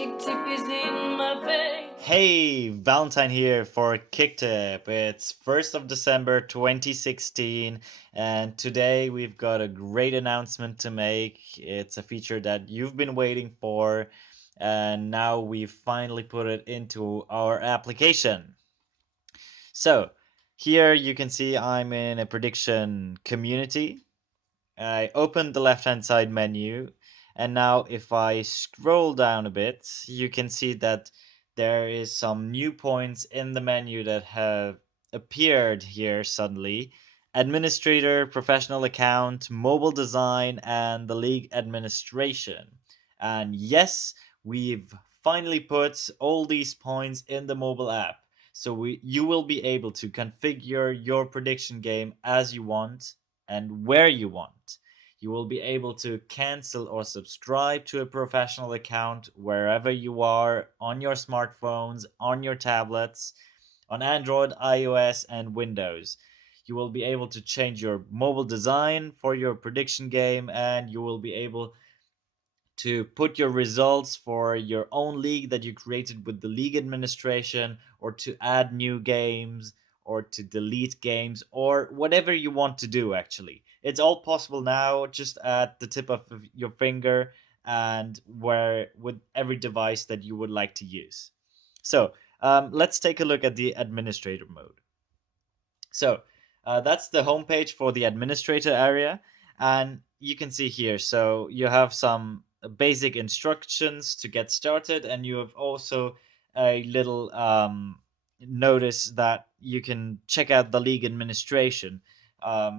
Kicktipp is in my veins. Hey, Valentine here for Kicktipp. It's 1st of December 2016, and today we've got a great announcement to make. It's a feature that you've been waiting for, and now we've finally put it into our application. So, here you can see I'm in a prediction community. I opened the left-hand side menu, and now if I scroll down a bit, you can see that there is some new points in the menu that have appeared here suddenly. Administrator, professional account, mobile design, and the league administration. And yes, we've finally put all these points in the mobile app. So you will be able to configure your prediction game as you want and where you want. You will be able to cancel or subscribe to a professional account wherever you are on your smartphones, on your tablets, on Android, iOS, and Windows. You will be able to change your mobile design for your prediction game, and you will be able to put your results for your own league that you created with the league administration, or to add new games, or to delete games, or whatever you want to do. Actually, it's all possible now, just at the tip of your finger, and where with every device that you would like to use. So let's take a look at the administrator mode. So that's the homepage for the administrator area. And you can see here, so you have some basic instructions to get started, and you have also a little notice that you can check out the league administration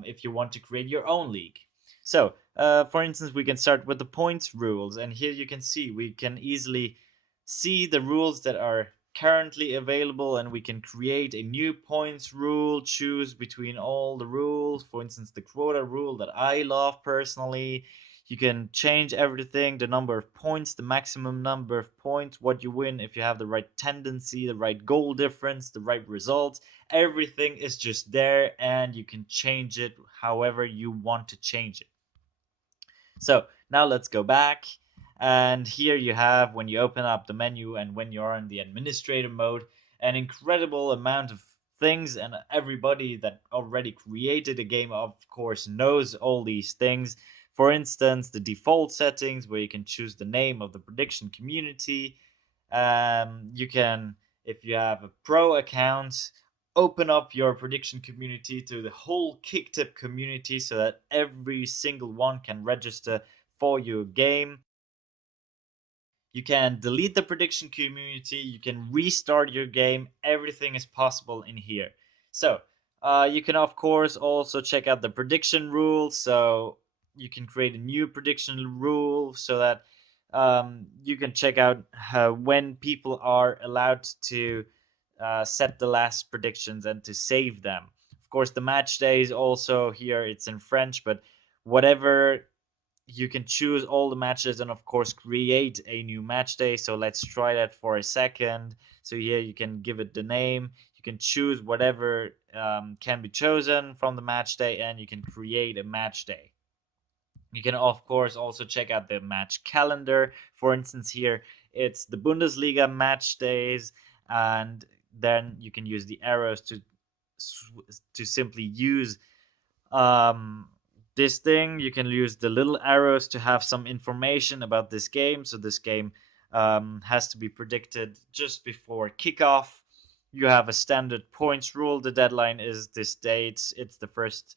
if you want to create your own league. So, for instance, we can start with the points rules, and here you can see we can easily see the rules that are currently available, and we can create a new points rule, choose between all the rules. For instance, the quota rule that I love personally. You can change everything, the number of points, the maximum number of points, what you win if you have the right tendency, the right goal difference, the right results. Everything is just there, and you can change it however you want to change it. So now let's go back. And here you have, when you open up the menu and when you're in the administrator mode, an incredible amount of things. And everybody that already created a game, of course, knows all these things. For instance, the default settings, where you can choose the name of the prediction community. You can, if you have a pro account, open up your prediction community to the whole Kicktipp community, so that every single one can register for your game. You can delete the prediction community, you can restart your game. Everything is possible in here. So you can of course also check out the prediction rules. So you can create a new prediction rule, so that you can check out when people are allowed to set the last predictions and to save them. Of course, the match days also here, it's in French, but whatever, you can choose all the matches and of course create a new match day. So let's try that for a second. So here you can give it the name, you can choose whatever can be chosen from the match day, and you can create a match day. You can of course also check out the match calendar. For instance, here it's the Bundesliga match days, and then you can use the arrows to simply use um, this thing. You can use the little arrows to have some information about this game. So this game has to be predicted just before kickoff. You have a standard points rule. The deadline is this date. It's the first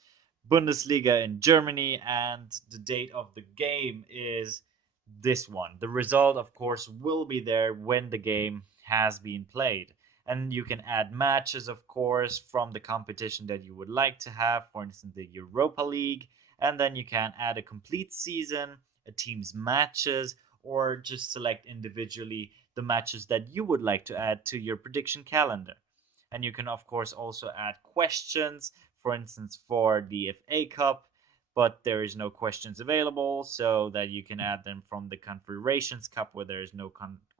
Bundesliga in Germany, and the date of the game is this one. The result, of course, will be there when the game has been played. And you can add matches, of course, from the competition that you would like to have, for instance, the Europa League. And then you can add a complete season, a team's matches, or just select individually the matches that you would like to add to your prediction calendar. And you can, of course, also add questions, for instance, for the FA Cup, but there is no questions available, so that you can add them from the Confederations Cup, where there is no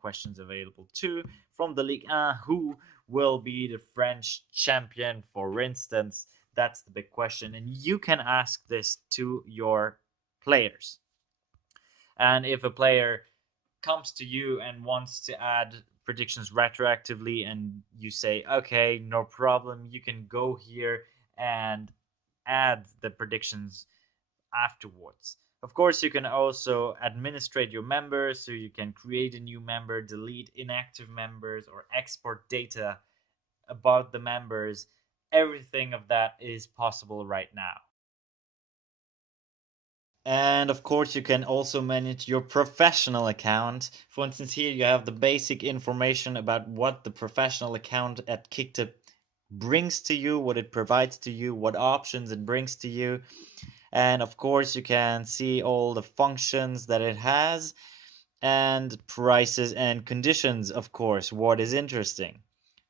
questions available too. From the Ligue 1, who will be the French champion, for instance? That's the big question, and you can ask this to your players. And if a player comes to you and wants to add predictions retroactively, and you say, okay, no problem, you can go here and add the predictions afterwards. Of course, you can also administrate your members, so you can create a new member, delete inactive members, or export data about the members. Everything of that is possible right now. And of course, you can also manage your professional account. For instance, here you have the basic information about what the professional account at Kicktipp brings to you, what it provides to you, what options it brings to you. And of course, you can see all the functions that it has and prices and conditions, of course, what is interesting.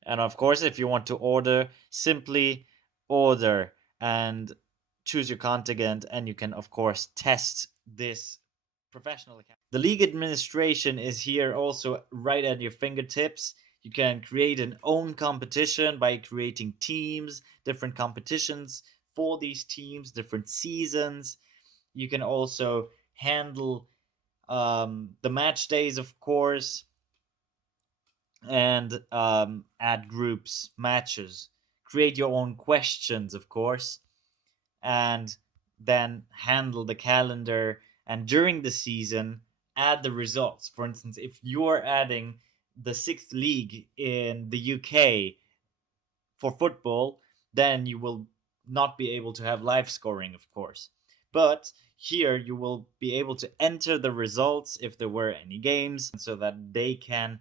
And of course, if you want to order, simply order and choose your contingent, and you can, of course, test this professional account. The league administration is here also right at your fingertips. You can create an own competition by creating teams, different competitions for these teams, different seasons. You can also handle the match days, of course, and add groups, matches, create your own questions, of course, and then handle the calendar. And during the season, add the results. For instance, if you're adding the sixth league in the UK for football, then you will not be able to have live scoring, of course. But here you will be able to enter the results if there were any games, so that they can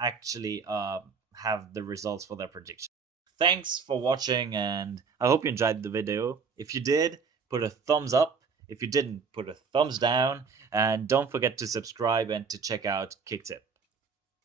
actually have the results for their prediction. Thanks for watching, and I hope you enjoyed the video. If you did, put a thumbs up. If you didn't, put a thumbs down. And don't forget to subscribe and to check out Kicktip.